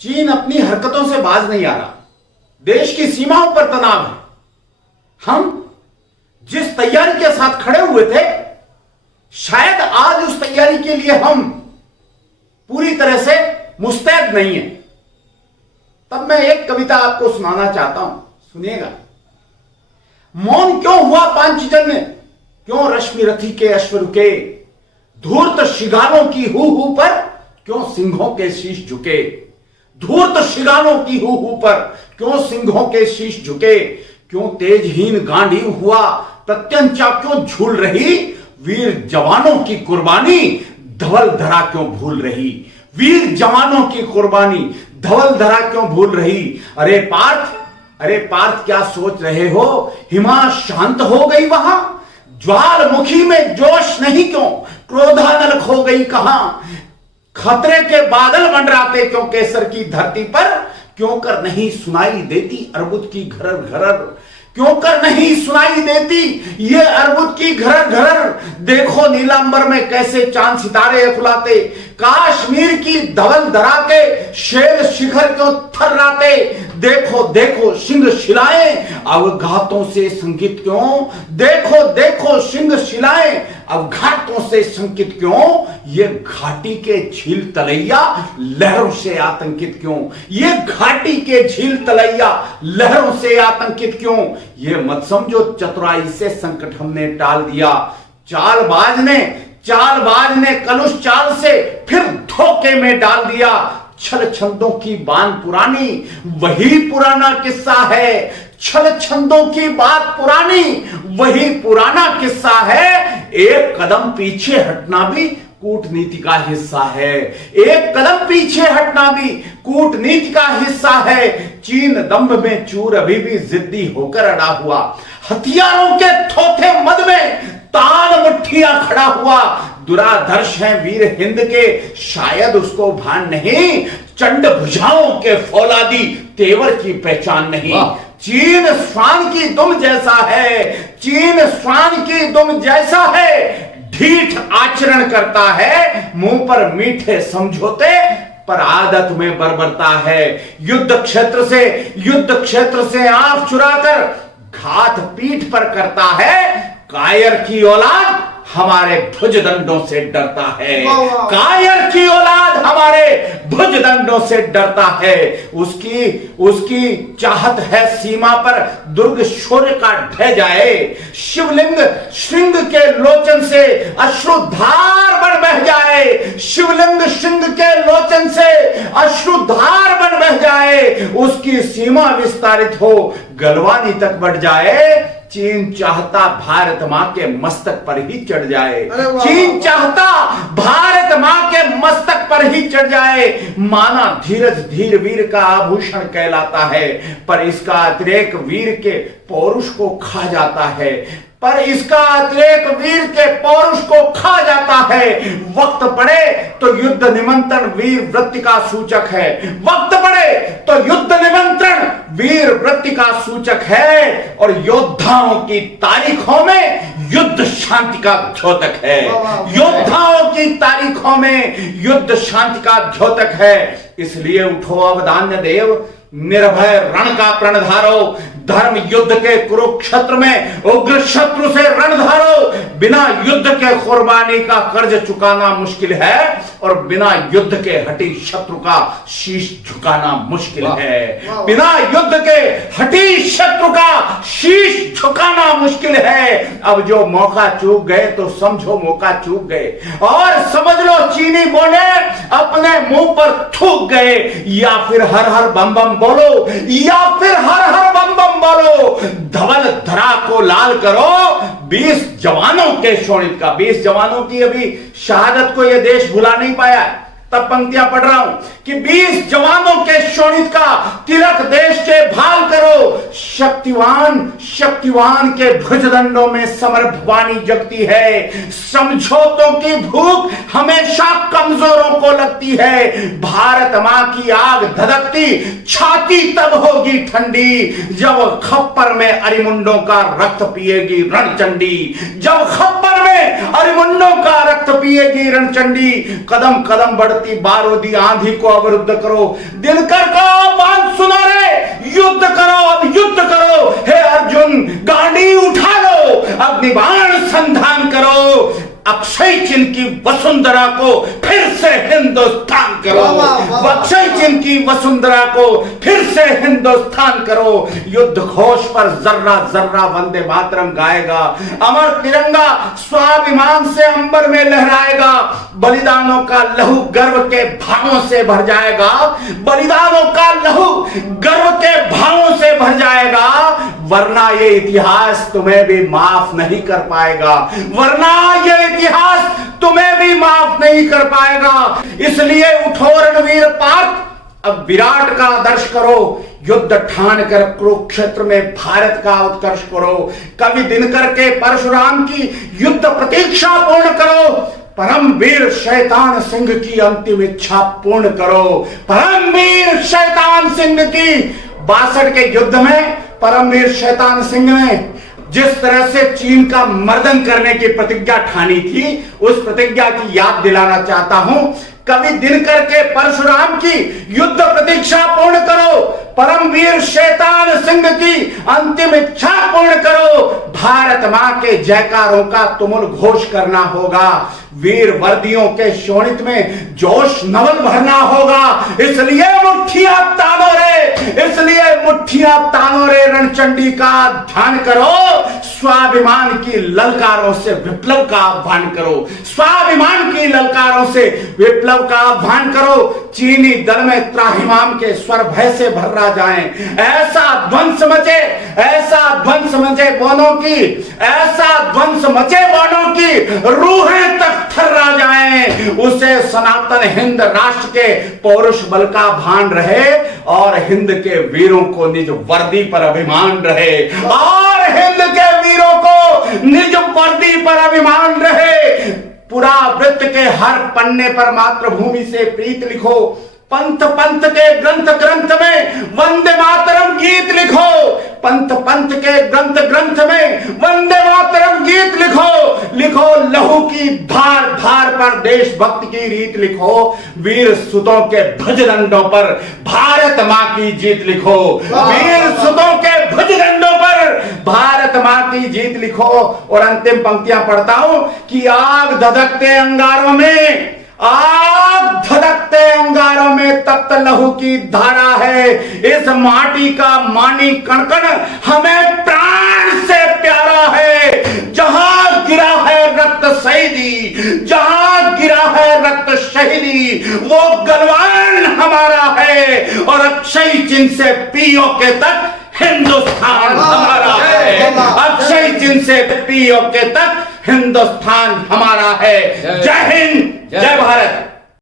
चीन अपनी हरकतों से बाज नहीं आ रहा। देश की सीमाओं पर तनाव है। हम जिस तैयारी के साथ खड़े हुए थे, शायद आज उस तैयारी के लिए हम पूरी तरह से मुस्तैद नहीं है। तब मैं एक कविता आपको सुनाना चाहता हूं, सुनिएगा। मौन क्यों हुआ पांचजन्य, क्यों रश्मि रथी के अश्व रुके, धूर्त शिगालों की हू पर क्यों सिंहों के शीश झुके, धूर्त शिगालों की हू पर क्यों सिंहों के शीश झुके, क्यों तेजहीन गांडीव हुआ प्रत्यंचा क्यों झूल रही, वीर जवानों की कुर्बानी धवल धरा क्यों भूल रही, वीर जवानों की कुर्बानी धवल धरा क्यों भूल रही। अरे पार्थ क्या सोच रहे हो, हिमा शांत हो गई वहां, ज्वालमुखी में जोश नहीं क्यों, क्रोधानल खो गई कहां, खतरे के बादल मंडराते क्यों केसर की धरती पर, क्यों कर नहीं सुनाई देती अर्बुद की घरर घरर, क्यों कर नहीं सुनाई देती ये अर्बुद की घरर घरर। देखो नीलांबर में कैसे चांद सितारे फुलाते, काश्मीर की धवल धरा के शेर शिखर क्यों थर्राते, देखो देखो सिंह शिलाएं अब घातों से संकित क्यों, देखो देखो सिंह शिलाएं अब घातों से संकित क्यों, ये घाटी के झील तलैया लहरों से आतंकित क्यों, ये घाटी के झील तलैया लहरों से आतंकित क्यों। ये मत समझो चतुराई से संकट हमने टाल दिया, चालबाज ने कलुष चाल से फिर धोखे में डाल दिया, छल छंदों की बान पुरानी वही पुराना किस्सा है, छल छंदों की बात पुरानी वही पुराना किस्सा है। एक कदम पीछे हटना भी कूटनीति का हिस्सा है, एक कदम पीछे हटना भी कूटनीति का हिस्सा है। चीन दंभ में चूर अभी भी जिद्दी होकर अड़ा हुआ, हथियारों के थोथे मद में तान मुठ्ठियां खड़ा हुआ, दुराधर्ष है वीर हिंद के शायद उसको भान नहीं, चंड भुजाओं के फौलादी तेवर की पहचान नहीं। चीन श्वान की दुम जैसा है, चीन श्वान की दुम जैसा है, ढीठ आचरण करता है, मुंह पर मीठे समझौते पर आदत में बर्बरता है। युद्ध क्षेत्र से आंख चुराकर घात पीठ पर करता है, कायर की औलाद हमारे भुजदंडों से डरता है, कायर की औलाद हमारे भुजदंडों से डरता है। उसकी चाहत है सीमा पर दुर्ग शौर्य का ढह जाए, शिवलिंग श्रृंग के लोचन से अश्रुधार बन बह जाए, शिवलिंग श्रृंग के लोचन से अश्रुधार बन बह जाए, उसकी सीमा विस्तारित हो गलवानी तक बढ़ जाए। चीन चाहता भारत मां के मस्तक पर ही चढ़ जाए, चीन चाहता भारत मां के मस्तक पर ही चढ़ जाए। माना धीरज धीर वीर का आभूषण कहलाता है, पर इसका अतिरेक वीर के पौरुष को खा जाता है, पर इसका अतिरेक वीर के पौरुष को खा जाता है। वक्त पड़े तो युद्ध निमंत्रण वीर वृत्ति का सूचक है, वक्त पड़े तो युद्ध निमंत्रण वीर वृत्ति का सूचक है, और योद्धाओं की तारीखों में युद्ध शांति का द्योतक है, योद्धाओं की तारीखों में युद्ध शांति का द्योतक है। इसलिए उठो अवधान्य देव, निर्भय रण का प्रण धारो, धर्म युद्ध के कुरुक्षेत्र में उग्र शत्रु से रण धारो। बिना युद्ध के कुर्बानी का कर्ज चुकाना मुश्किल है, और बिना युद्ध के हटी शत्रु का शीश झुकाना मुश्किल है, बिना युद्ध के हटी शत्रु का शीश झुकाना मुश्किल है। अब जो मौका चूक गए तो समझो मौका चूक गए, और समझ लो चीनी बोले अपने मुंह पर थूक गए। या फिर हर हर बम बम बोलो, या फिर हर हर बम बम बोलो, धवल धरा को लाल करो। 20 जवानों के शोणित का, 20 जवानों की अभी शहादत को यह देश भुला नहीं पाया, तब पंक्तियां पढ़ रहा हूं कि 20 जवानों के शोणित का तिलक देश के भाल करो। शक्तिवान के भुजदंडों में समर्भवानी जगती है, समझौतों की भूख हमेशा कमजोरों को लगती है। भारत मां की आग धधकती छाती तब होगी ठंडी, जब खप्पर में अरिमुंडों का रक्त पिएगी रणचंडी, जब खप्पर में अरिमुंडों का रक्त पिएगी रणचंडी। कदम कदम बढ़ती बारूदी आंधी को अवरुद्ध करो। दिनकर को बात सुना रे, युद्ध करो, अब युद्ध करो। हे अर्जुन, गांडी उठा लो, अग्निबाण संधान करो। अक्षय चिन्ह की वसुंधरा को फिर से हिंदुस्तान करो। अक्षय चिन्ह की वसुंधरा को फिर से हिंदुस्तान करो। युद्ध घोष पर जर्रा जर्रा वंदे मातरम गाएगा। अमर तिरंगा स्वाभिमान से अंबर में लहराएगा। बलिदानों का लहू गर्व के भावों से भर जाएगा। बलिदानों का लहू गर्व के भावों से भर जाएगा। वरना ये इतिहास तुम्हें भी माफ नहीं कर पाएगा। वरना ये इतिहास तुम्हें भी माफ नहीं कर पाएगा। इसलिए उठो रणवीर पार्थ, अब विराट का आदर्श करो। युद्ध ठान कर कुरुक्षेत्र में भारत का उत्कर्ष करो। कवि दिनकर के परशुराम की युद्ध प्रतीक्षा पूर्ण करो। परमवीर शैतान सिंह की अंतिम इच्छा पूर्ण करो। परमवीर शैतान सिंह की 62 के युद्ध में परमवीर शैतान सिंह ने जिस तरह से चीन का मर्दन करने की प्रतिज्ञा ठानी थी, उस प्रतिज्ञा की याद दिलाना चाहता हूं। कवि दिनकर के परशुराम की युद्ध प्रतीक्षा पूर्ण करो। परमवीर शैतान सिंह की अंतिम इच्छा पूर्ण करो। भारत मां के जयकारों का तुमुल घोष करना होगा। वीर वर्दियों के शोणित में जोश नवल भरना होगा। इसलिए मुट्ठियां तानो रे, इसलिए मुट्ठियां तानो रे रणचंडी का ध्यान करो। स्वाभिमान की ललकारों से विप्लव का आह्वान करो। स्वाभिमान की ललकारों से विप्लव का आह्वान करो। चीनी दल में त्राहिमाम के स्वर भय से भर्रा जाएं। ऐसा ध्वंस मचे, ऐसा ध्वंस मचे बोनों की, ऐसा ध्वंस मचे बोनों की रूहें तक थर्रा जाएं। उसे सनातन हिंद राष्ट्र के पौरुष बल का भान रहे और हिंद के वीरों को निज वर्दी पर अभिमान रहे। और हिंद के वीरों को निज वर्दी पर अभिमान रहे। पुरा वृत्त के हर पन्ने पर मातृभूमि से प्रीत लिखो। पंथ पंथ के ग्रंथ ग्रंथ में वंदे मातरम गीत लिखो। पंथ पंथ के ग्रंथ ग्रंथ में वंदे मातरम गीत लिखो। लिखो लहू की धार धार पर देशभक्त की रीत लिखो। वीर सुतों के भुजदंडों पर भारत मां की जीत लिखो। वीर सुतों के भुजदंडों पर भारत मां की जीत लिखो। और अंतिम पंक्तियां पढ़ता हूं कि आग धधकते अंगारों में, आग धधकते अंगारों में तप्त लहू की धारा है। इस माटी का मानी कणकण हमें प्राण से प्यारा है। जहां गिरा है रक्त शहीदी, जहां गिरा है रक्त शहीदी, वो गलवान हमारा है। और अक्षय चिन्ह से पीओके तक हिंदुस्तान हमारा है। अक्षय चिन्ह से पीओके तक हिंदुस्तान हमारा है। जय हिंद, जय भारत।